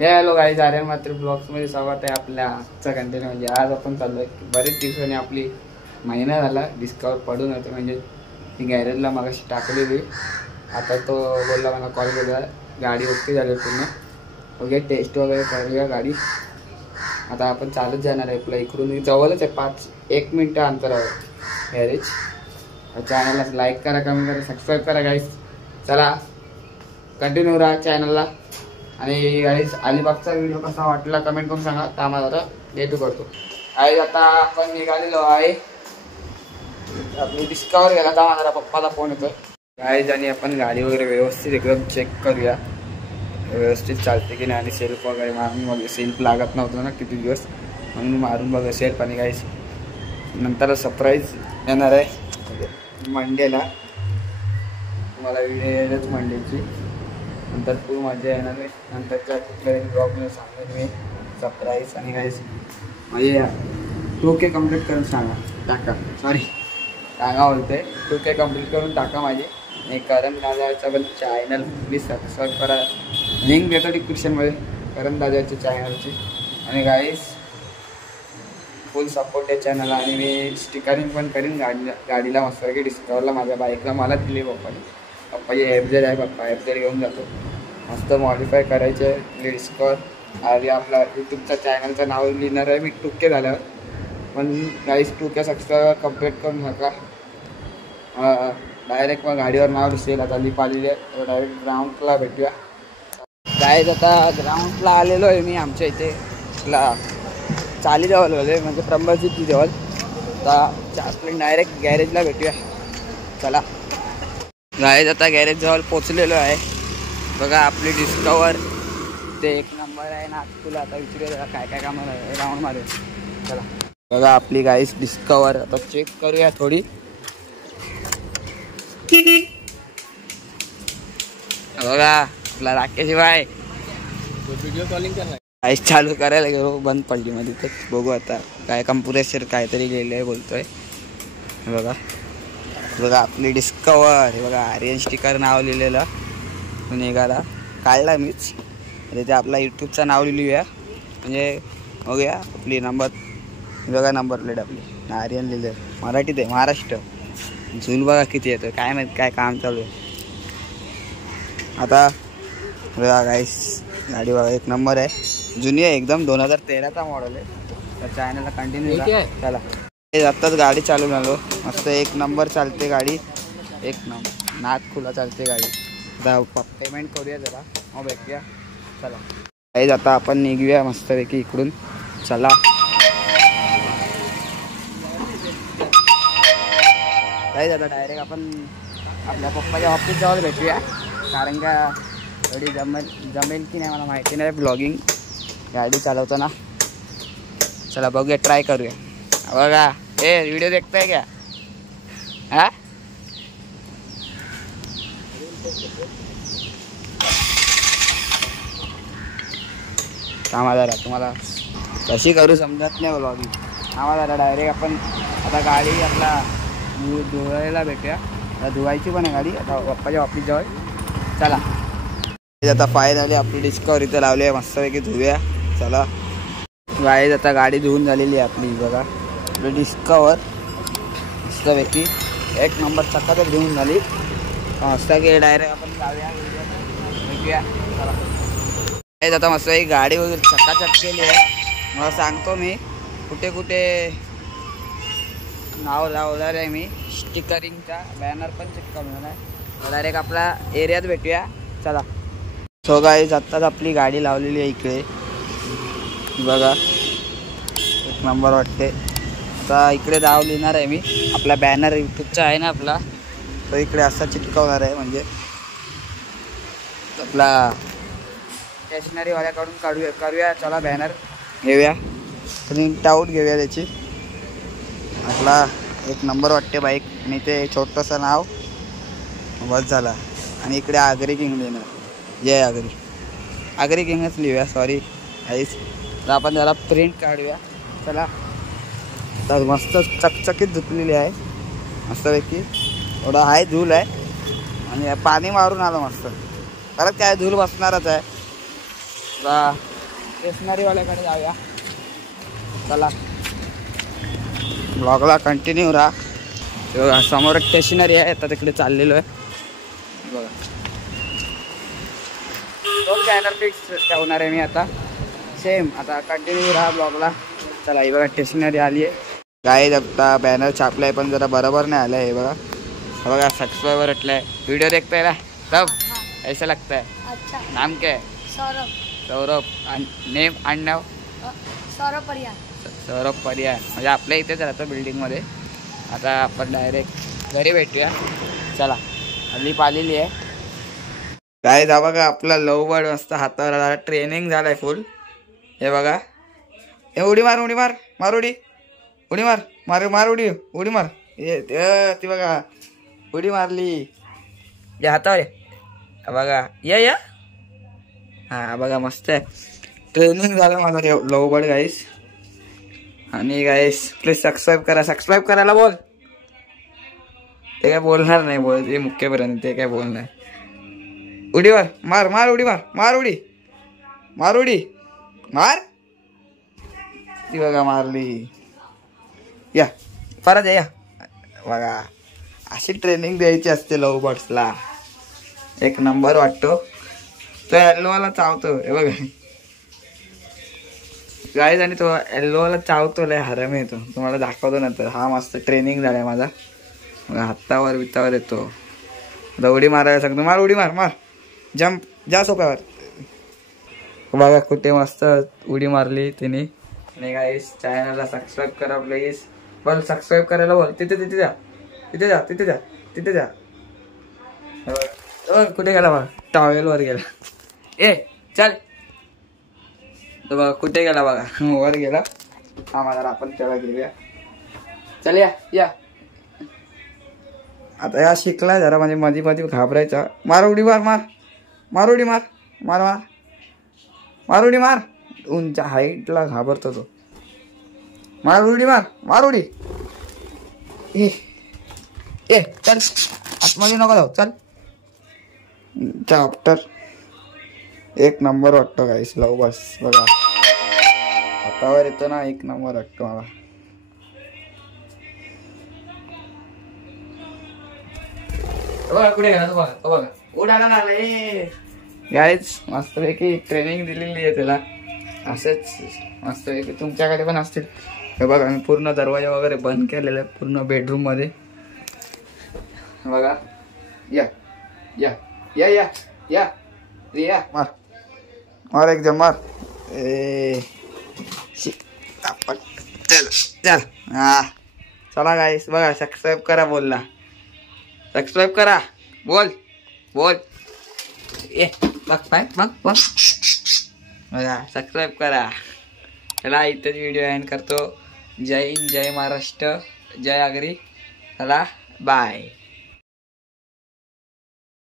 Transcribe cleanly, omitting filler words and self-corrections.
Hello guys, Aryan मात्र ब्लॉग्समध्ये स्वागत आहे आपल्या आजचा कंटेंट. म्हणजे आज आपण चाललो आहे बरेच दिवसांनी आपली महिना झाला डिस्कवर पडून होते. म्हणजे ती गॅरेजला मगाशी टाकलेली. आता तो बोलला मला कॉल केला, गाडी ओके झाली पूर्ण, ओके टेस्ट वगैरे करूया गाडी. आता आपण चालत जाणार आहे. आपल्या इकडून जवळच आहे, 1 मिनिट अंतरावर गॅरेज. चॅनलला लाईक करा, कमेंट करा, सबस्क्राईब करा गाईज. चला कंटिन्यू राहा चॅनलला. आणि गाईज अलिबागचा व्हिडिओ कसा वाटला कमेंट करून सांगा, तर आम्हाला आता डेटू करतो. गाईज आता आपण निघालेलो आहे. आपली डिस्कवर गेला तर माझा पप्पाला फोन येतो गाईज. आणि आपण गाडी वगैरे व्यवस्थित एकदम चेक करूया, व्यवस्थित चालते की नाही. आणि सेल्फ वगैरे मारून वगैरे, सेल्फ लागत नव्हतं ना किती दिवस, म्हणून मारून बघा सेल्फ. आणि गाईज नंतर सरप्राईज येणार आहे मंडेला, तुम्हाला व्हिडिओ येईलच मंडेची. नंतर खूप मजा येणार आहे. नंतरच्या कुठल्याही ब्लॉगमध्ये सांगेन मी सरप्राईज. आणि गाईज म्हणजे 2K कंप्लीट करून सांगा टाका, सॉरी सांगा बोलते 2K कंप्लीट करून टाका माझे. आणि करण दादाचा पण चॅनल प्लीज सबस्क्राईब करा, लिंक देतो डिस्क्रिप्शनमध्ये करण दादाच्या चॅनलची. आणि गाईज फुल सपोर्ट आहे चॅनलला. आणि मी स्टिकरिंग पण करीन गाडीला मस्तपैकी डिस्कवरला. माझ्या बाईकला मला दिली पप्पाने. पप्पाची FZ आहे, पप्पा FZ घेऊन जातो. मस्त मॉडिफाय करायचे डिस्कवर. आणि आपला यूट्यूबचा चॅनलचं नाव लिहिणार आहे मी 2K झाल्यावर. पण गाईज 2K सबस्क्राईबर कंप्लीट करून नका, डायरेक्ट मग गाडीवर नाव दिसेल. आता लिप आलेली आहे, डायरेक्ट ग्राउंडला भेटूया. गाईज आता ग्राउंडला आलेलो आहे मी. आमच्या इथे चालीजवळ होते, म्हणजे प्रंबरची जवळ. आता आपण डायरेक्ट गॅरेजला भेटूया. चला गाईज आता गॅरेज जवळ पोचलेलो आहे. बघा आपली डिस्कवर ते 1 नंबर आहे ना. तुला आता विचारूया काय काय काम राऊंड मारूया. चला बघा आपली गाईज डिस्कवर. आता चेक करूया थोडी. बघा आपला राकेश भाई व्हिडिओ कॉलिंग करणार. गाईज चालू करायला गेलो, बंद पडली मध्ये. तर बघू आता काय कम्प्रेसर काहीतरी गेले आहे बोलतोय. बघा बघा आपली डिस्कवर. हे बघा आर्यन स्टिकर नाव लिहिलेलं निघाला, काढला मीच. ते आपला यूट्यूबचं नाव लिहिलूया, म्हणजे बघूया आपली नंबर. बघा नंबर प्लेट आपली आर्यन लिहिलं, मराठीत आहे, महाराष्ट्र. झूल बघा किती येतं, काय माहीत काय काम चालू आहे. आता बघा गाईस गाडी बघा 1 नंबर आहे, जुनी आहे एकदम, 2013चा मॉडेल आहे. तर चॅनलला कंटिन्यू चला. आत्ताच गाडी चालून आलो, मस्त 1 नंबर चालते गाडी, 1 नंबर नाद खुला चालते गाडी. आता पेमेंट करूया जरा, मग भेटूया. चला गाईज आता आपण निघूया मस्तपैकी इकडून. चला गाईज आता डायरेक्ट आपण आपल्या पप्पाच्या ऑफिस जवळ भेटूया. कारण का थोडी जमेल की नाही मला माहिती नाही ब्लॉगिंग गाडी चालवताना. चला बघूया, ट्राय करूया. बघा ए व्हिडिओ देखताय क्या? हा कामादारा तुम्हाला कशी करू समजत नाही ब्लॉगिंग. कामादारा डायरेक्ट आपण आता गाडी आपला धुवायला भेटूया. आता धुवायची पण आहे गाडी आता पप्पाच्या ऑफिस जवळ. चला आता फायनली आपली डिस्कवर इथं लावली आहे, मस्तपैकी धुव्या. चला गाईज आता गाडी धुवून झालेली आहे आपली. बघा आपली डिस्कवर मस्तपैकी 1 नंबर चक्कातच धुवून झाली. मस्त की डायरेक्ट आपण जाऊया भेटूया. चला गाईज आता मस्त गाडी वगैरे चक्काचक केली आहे. मला सांगतो मी कुठे कुठे नाव लावणार आहे मी. स्टिकरिंगचा बॅनर पण चिटकवणार आहे. डायरेक्ट आपला एरियात भेटूया. चला सो गाईज आत्ताच आपली गाडी लावलेली आहे इकडे. बघा 1 नंबर वाटते. आता इकडे नाव लिहिणार आहे मी. आपला बॅनर यूट्यूबचा आहे ना आपला, तो इकडे असा चिटकवणार आहे. म्हणजे आपला स्टेशनरीवाल्याकडून करूया. चला बॅनर घेऊया, प्रिंट आऊट घेऊया त्याची. आपला 1 नंबर वाटते बाईक. आणि ते छोटंसं नाव बस झाला. आणि इकडे आगरी किंग लिहिणार, जय आगरी किंगच लिहूया. Sorry ice. तर आपण त्याला प्रिंट काढूया. चला तर मस्त चकचकीत धुतलेली आहे मस्तपैकी. थोडा हाय धूल आहे आणि पाणी मारून आलं मस्त. परत काय धूल बसणारच आहे. स्टेशनरीवाल्याकडे जाऊया. चला ब्लॉगला कंटिन्यू राहा. समोर स्टेशनरी आहे, आता तिकडे चाललेलो आहे बघा. 2 बॅनर फिक्स ठेवणार आहे मी आता सेम. आता कंटिन्यू राहा ब्लॉगला. चला ही बघा स्टेशनरी आली आहे. गाईज आता बॅनर छापलाय पण जरा बरोबर नाही आलं. हे बघा, बघा सबस्क्राइबर अटलाय. वीडियो देखता है तब ऐसा लगता है. अच्छा. नाम क्या है? सौरभ. सौरभ. नेम आडनाव? सौरभ परिया. सौरभ परिया म्हणजे आपल्या इथेच राहतो बिल्डिंगमध्ये. आता आपण डायरेक्ट घरी भेटूया. चला लिप आलेली आहे. काय जा बघा आपला लव बर्ड मस्त हातावर ट्रेनिंग झालाय फुल. हे बघा, हे उडी मार उडी मार मार उडी उडी मार मार मार उडी उडी मार. ती बघा उडी मारली या हातावर. बघा या हा बघा मस्त आहे. ट्रेनिंग झालं माझं लव बर्ड गाईस. आणि गाईस प्लीज सबस्क्राईब करा. सबस्क्राईब करायला बोल. ते काय बोलणार नाही, बोल ते मुख्यपर्यंत ते काय बोलणार. उडीवर मार मार उडी मार मार उडी मार उडी मार. ती बघा मारली. या परत या. बघा अशी ट्रेनिंग द्यायची असते लव बर्ड्सला. एक नंबर वाटतो. तो येल्लोवाला चावतो. हे बघा गाईज, आणि तो येल्लोवाला चावतो लय हराम येतो. तुम्हाला दाखवतो नंतर. हा मस्त ट्रेनिंग झालाय माझा. हातावर बितावर येतो. आता उडी मारायला सांगतो. मार उडी मार मार जम्प जा सोप्यावर. बघा कुठे मस्त उडी मारली तिने. आणि गाईस चॅनलला सबस्क्राईब करा प्लीज. बोल सबस्क्राईब करायला बोल. तिथे तिथे जा तिथे जा तिथे जा तिथे जा. कुठे गेला बघा, टॉवेलवर गेला. ए चल. तो बघा कुठे गेला बघा, वर गेला. हा मला आपण त्याला घेऊया. चल या. आता या शिकला जरा म्हणजे मध्ये मध्ये घाबरायचा. मार उडी मार मार मार उडी मार मार मार मार उडी मार. उंच हाईटला घाबरतो तो. मार उडी मार मार उडी. ए चल आतमध्ये नको जाऊ. चल चाप्टर एक नंबर वाटतो गाईस लव बस. बघा हातावर येतो ना, एक नंबर वाटतो मला. कुठे गेला तो बघा उडाला ना. गाईज मस्तपैकी ट्रेनिंग दिलेली आहे त्याला. असंच मस्तपैकी तुमच्याकडे पण असतील. हे बघा मी पूर्ण दरवाजा वगैरे बंद केलेला आहे पूर्ण बेडरूम मध्ये. बघा या या या या या या मार मार एकदम मार. चल चल हा चला गाईस. बघा सबस्क्राईब करा. बोलला सबस्क्राईब करा. बोल बोल. ए बघ बघ बघ. बघा सबस्क्राईब करा. चला इथंच व्हिडिओ एंड करतो. जय हिंद, जय महाराष्ट्र, जय आगरी. चला बाय.